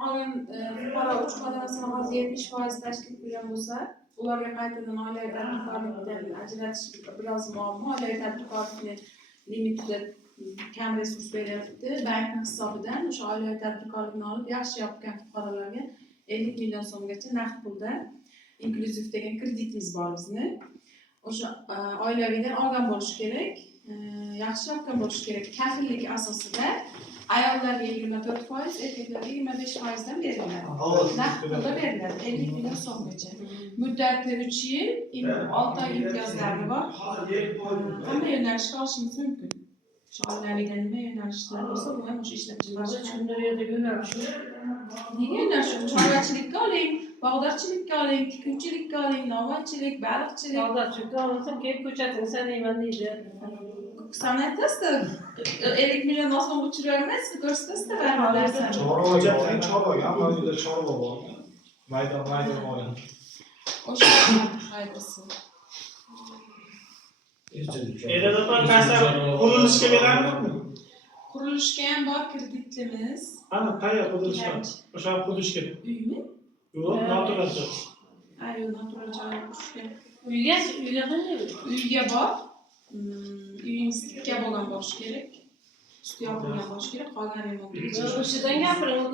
Qolgan fuqaro 3 xonadondan hozir 70% tashkil qilgan bo'lsa, ularga qaytadan oilaviy tadbirkorlikdan ajratish biroz muammo. Oilaviy tadbirkorlikni limitida kam resurs beryapti. Bankning hisobidan o'sha oilaviy tadbirkorlikni olib yaxshi yopgan fuqarolarga 50 million so'mgacha naqd pulda inklyuziv degan kreditimiz bor bizni. O'sha oilavidan olgan bo'lish kerak, yaxshi yopgan bo'lish kerak. Kafillik asosida ayollarga 24%, erkaklarga 25% dan beriladi. Naqd pulda beriladi 50 million so'mgacha. Muddati 3 yil, 6 oy imtiyozlari bor. Hamma yo'nalishga olishingiz mumkin. Shu oilavidan nima yo'nalishlar bo'lsa, bu ham o'sha ishlab chiqarish. Shunday yo'nalish. Nega yo'nalish? Chorvachilikka oling, bog'dorchilikka oling, tikunchilikka oling, novvoychilik, baliqchilik. Bog'dorchilikka olsam, kelib ko'chatini sanayman deydi. Sanayapsizda 50 million osmonga uchirib olmaysizmi? Ko'rsatasizda baribir. Chorvaga, hamma uyda chorva bor. Maydon bor. O'sha foydasi. E'lon kasar qurilishga beradimi? Qurilishga ham bor kreditlimiz. Ana, qayerga qurilishga? O'sha qurilishga. Uymi? Yo'q, natural joy. Ayo, natural joy qurilishga. Uyga qanday? Uyga bor. Uyingiz tikka bo'lgan bo'lishi kerak. Usti yopilgan bo'lishi kerak. Qolgan remont. O'shadan gapiring,